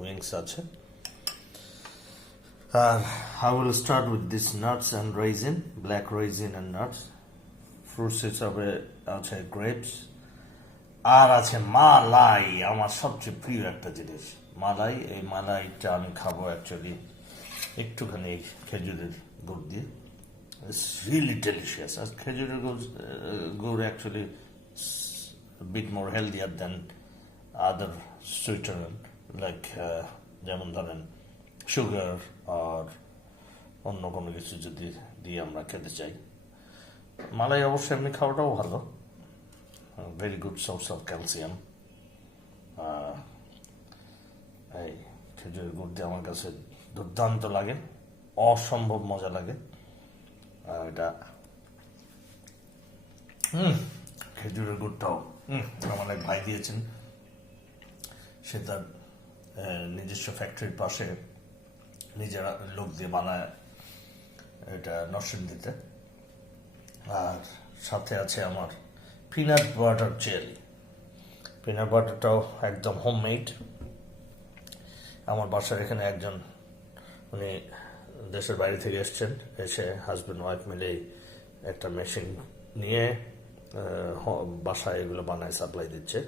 Wings আছে। আর I will start with this nuts and raisin, black raisin and nuts. Fruits হিসাবে আছে grapes, আর আছে মালাই, আমার সবচেয়ে প্রিয় একটা জিনিস মালাই। এই মালাইটা আমি খাবো অ্যাকচুয়ালি একটুখানি খেজুরের গুড় দিয়ে। It's really delicious. As খেজুরের গুড় actually a bit more healthier than other sweetener like যেমন ধরেন সুগার আর অন্য কোনো কিছু যদি দিয়ে আমরা খেতে চাই। মালাই অবশ্যই এমনি খাওয়াটাও ভালো, very good source of calcium. এই খেজুরের গুড় দিয়ে আমার কাছে দুর্দান্ত লাগে, অসম্ভব মজা লাগে। এটা খেজুরের গুড়টাও আমার এক ভাই দিয়েছেন, সে তার নিজস্ব ফ্যাক্টরির পাশে নিজেরা লোক দিয়ে বানায় এটা নরসিংদীতে। আর সাথে আছে আমার পিনাট বাটার জেলি। পিনাট বাটারটাও একদম হোমমেড। আমার বাসার এখানে একজন, উনি দেশের বাইরে থেকে এসছেন, এসে হাজব্যান্ড ওয়াইফ মিলে একটা মেশিন নিয়ে বাসায় এগুলো বানায় সাপ্লাই দিচ্ছে।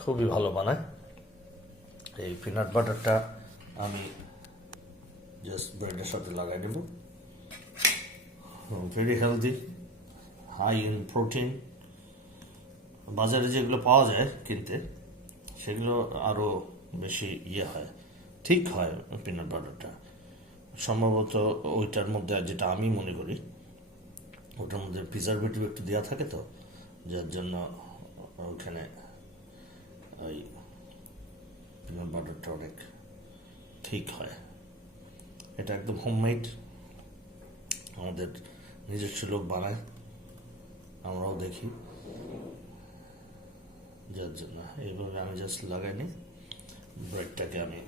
খুবই ভালো বানায়। এই পিনাট বাটারটা আমি জাস্ট ব্রেডের সাথে লাগাই দেব। Very healthy, high in protein. বাজারে যেগুলো পাওয়া যায় কিনতে, সেগুলো আরও বেশি হয়, ঠিক হয় পিনাট বাটারটা। সম্ভবত ওইটার মধ্যে, যেটা আমি মনে করি, ওটার মধ্যে প্রিজারভেটিভ একটু দেওয়া থাকে, তো যার জন্য ওখানে ওই পিনাট বাটারটা অনেক ঠিক হয়। এটা একদম হোমমেড, আমাদের নিজস্ব লোক বানায়, আমরাও দেখি, যার জন্য এইভাবে আমি জাস্ট লাগাই নিই। ব্রেডটাকে আমি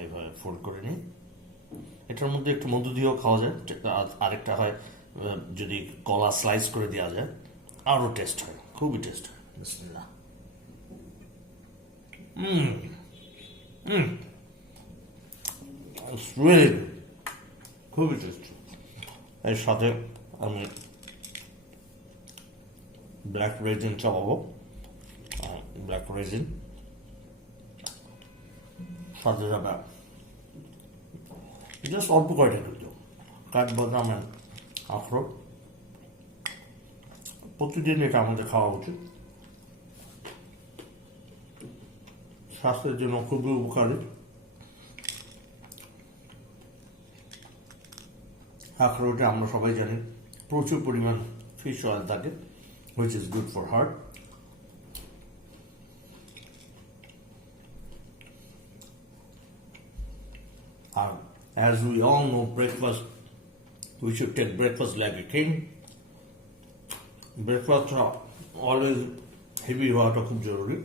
এইভাবে ফোল্ড করে নিই। এটার মধ্যে একটু মধু দিয়েও খাওয়া যায়, আরেকটা হয় যদি কলা স্লাইস করে দেওয়া যায়, আরও টেস্ট হয়, খুবই টেস্ট হয়। বিসমিল্লাহ। খুবই টেস্ট। এর সাথে আমি ব্ল্যাক রেজিন চাপাবো, ব্ল্যাক রেজিন সাথে যাবে জাস্ট অল্প কয়টা কিন্তু কাঠবাদাম আর আখরোট। প্রতিদিন এটা আমাদের খাওয়া উচিত, স্বাস্থ্যের জন্য খুবই উপকারী। আখরোটে আমরা সবাই জানি প্রচুর পরিমাণ ফিশ অয়েল থাকে, which is good for heart. As we all know, breakfast, we should take breakfast like a king. Breakfast always heavy হওয়াটা খুব জরুরি।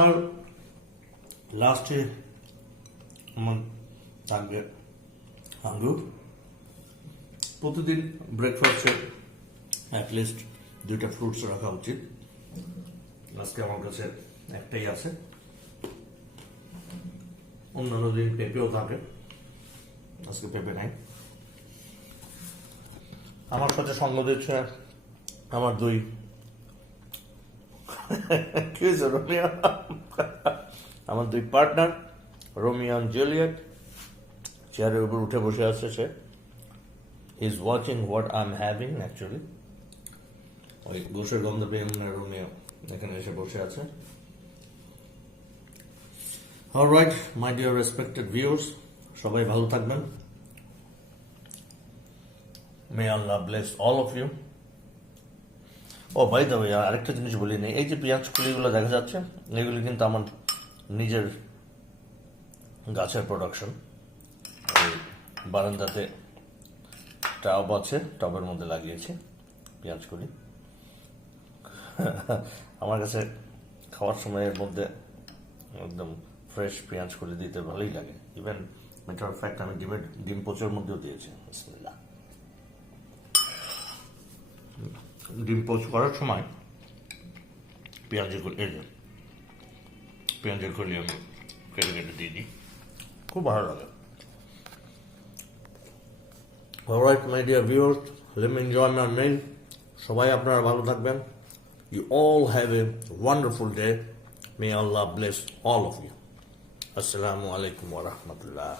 আর লাস্টে আমার থাকবে আঙ্গুর। প্রতিদিন ব্রেকফাস্টে অ্যাটলিস্ট 2টা ফ্রুটস রাখা উচিত। আজকে আমার কাছে একটাই আছে, অন্যান্য দিন পেঁপেও থাকে, আজকে পেঁপে নাই। আমার সাথে সঙ্গ দিচ্ছে আমার দুই আমার দুই পার্টনার, রোমিও এন্ড জুলিয়েট। চেয়ারের উপর উঠে বসে আছে সে। He is watching what I am having actually. ওই গোশের গন্ধ পেয়ে রোমিও এখানে এসে বসে আছে। Alright my dear respected viewers, সবাই ভালো থাকবেন। May Allah bless all of you. Oh by the way, আরেকটা জিনিস বলি নেই, এই যে পেঁয়াজ কুলিগুলো দেখা যাচ্ছে, এগুলি কিন্তু আমার নিজের গাছের প্রোডাকশন। ওই বারান্দাতে টব আছে, টবের মধ্যে লাগিয়েছি পেঁয়াজ কুলি। আমার কাছে খাওয়ার সময়ের মধ্যে একদম ফ্রেশ পেঁয়াজ কুলি দিতে ভালোই লাগে। ইভেন ম্যাটার অফ ফ্যাক্ট আমি ডিম পোচের মধ্যেও দিয়েছি। বিসমিল্লাহ। ডিম পোস্ট করার সময় পেঁয়াজের কলি আমি কেটে কেটে দিয়ে দিই, খুব ভালো লাগে। Alright my dear viewers, let me enjoy my meal. সবাই আপনারা ভালো থাকবেন। You all have a wonderful day. May Allah bless all of you. আসসালামু আলাইকুম ওয়া রাহমাতুল্লাহ।